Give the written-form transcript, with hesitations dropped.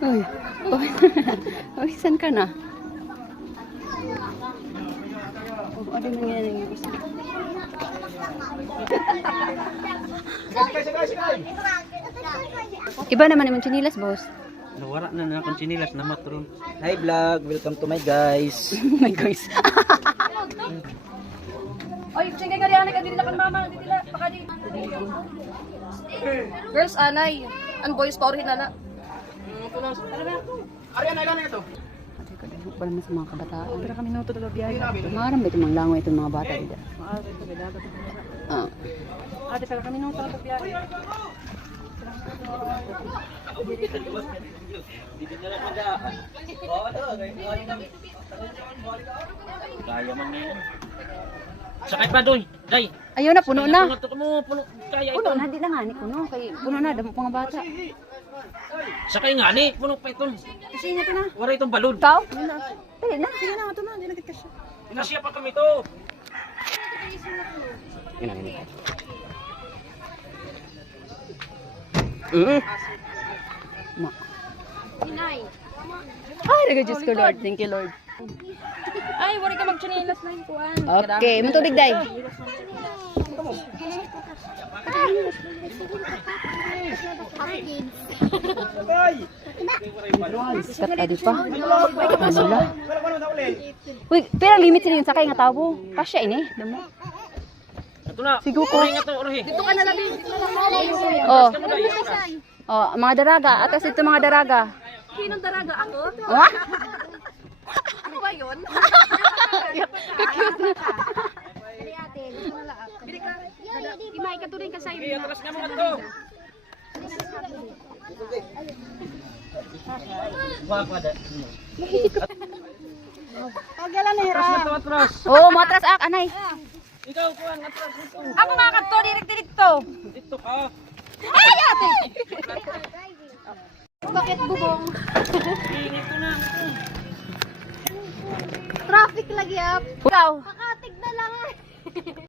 Uy. Uy, saan ka na? Oh, ano nangyari yung isa? Iba naman naman chinilas, boss. Nawara na akong chinilas na matron. Hi vlog, welcome to my guys. My guys. Oy, sige ka diyan ka dili kan mama, dili la baka di. Girls anay, ang boy story na na. Arian na ilan ito? Ate ko, dahil pa naman sa mga kabataan. Pero kami nuto talaga biyahe. Maram ba itong mga langoy itong mga bata dito? Maaari ito bilaga. Ah. Ate pero kami nuto talaga biyahe. Kaya man ngayon. Sakay pa doon, day. Ayaw na, puno na. Puno. Kaya Puno ito. na, di na nga ni puno. Kay, puno na, damo pa nga bata. Sakay nga ni, puno pa ito. Kasi na ito na. Wala itong balon. Ikaw? Dali na. Sige na, ito na, di nakit ka siya. Inasya pa kami to. Ma. Inay. Ay, nag-Diyos ko, Lord. Thank you, Lord. Ay, wala ka magchinilas na yung kuan. Okay, matubig, day. Sikat adi pa. Manila. Uy, pero limit sila yung sakay nga tabo. Kasya ini. Damo. Ito na. Sigo ko. Uri nga to, uri. Dito ka na labi. Oh. Oh, mga daraga. Atas ito mga daraga. Sinong daraga ako? Wah! Ano ba yun? Bili ka. Imay ka tuloy ka sa Hey, atras nga mga to. Wag wada. Pagala na hira. Atras na to, atras. Oh, matras ak anay. Ikaw, kuhan, atras dito. Ako nga kanto, direct-direct to. Dito ka. Ay, ate! Bakit bubong? Ingit ko na. Traffic lagi up. Ikaw. Makatig na lang.